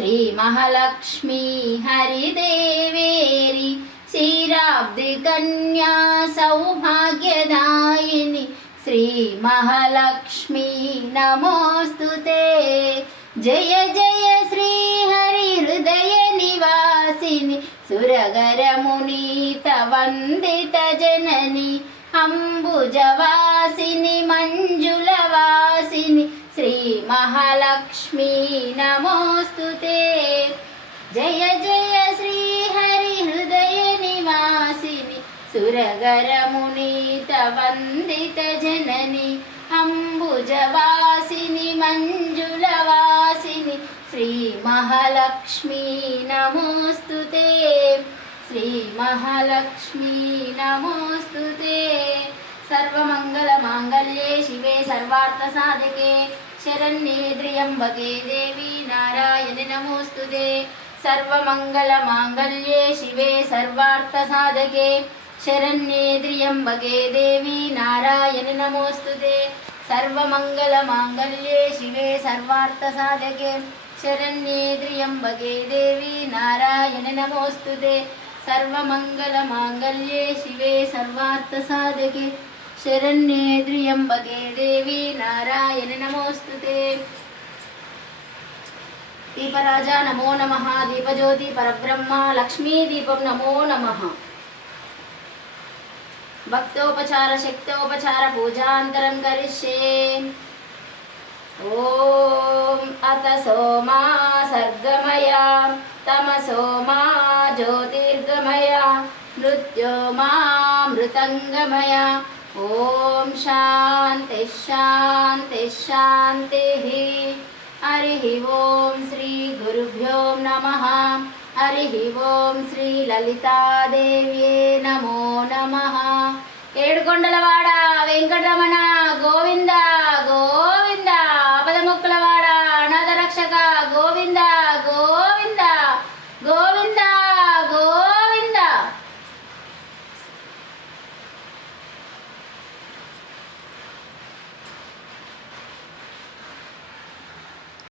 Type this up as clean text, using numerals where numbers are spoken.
శ్రీ మహాలక్ష్మీ హరిదేవేరి క్షీరాబ్ది కన్యా సౌభాగ్యదాయిని శ్రీ మహాలక్ష్మీ నమోస్తుతే జయ జయ శ్రీ హరి హృదయ నివాసిని సురగరమునీత వందిత జనని అంబుజవాసిని మంజులవాసిని శ్రీ మహాలక్ష్మీ నమోస్తుతే జయ జయ శ్రీ హరి హృదయ నివాసిని సురగరమునీత వందిత జనని అంబుజవాసిని మంజులవాసిని శ్రీ మహాలక్ష్మీ నమోస్తుతే శ్రీ మహాలక్ష్మీ నమోస్తుతే సర్వమంగళ మాంగళ్యే శివే సర్వార్థ సాధకే శరణ్యే త్ర్యంబకే దేవి నారాయణి నమోస్తుతే సర్వమంగళ మాంగళ్యే శివే సర్వార్థ సాధకే శరణ్యే త్ర్యంబకే దేవి నారాయణి నమోస్తుతే సర్వమంగళ మాంగళ్యే శివే సర్వార్థ సాధకే శరణ్యే త్ర్యంబకే దేవి నారాయణి నమోస్తుతే సర్వమంగళ మాంగళ్యే శివే సర్వార్థ సాధకే శరణ్యే త్ర్యంబకే దేవి నారాయణి నమోస్తుతే దీపరాజా నమో నమః దీపజ్యోతి పరబ్రహ్మ లక్ష్మీ దీపం నమో నమః భక్తోపచార శక్తోపచార పూజాంతరం కరిష్యే ఓం అత సోమా సర్గమయ తమసోమా జ్యోతిర్గమయ మృత్యోమా మృతంగమయ ఓం శాంతి శాంతి శాంతి హరి ఓం శ్రీ గురుభ్యో నమః హరి ఓం శ్రీ లలితాదేవ్యే నమో నమః ఏడుకొండలవాడ వెంకటరమణ గోవింద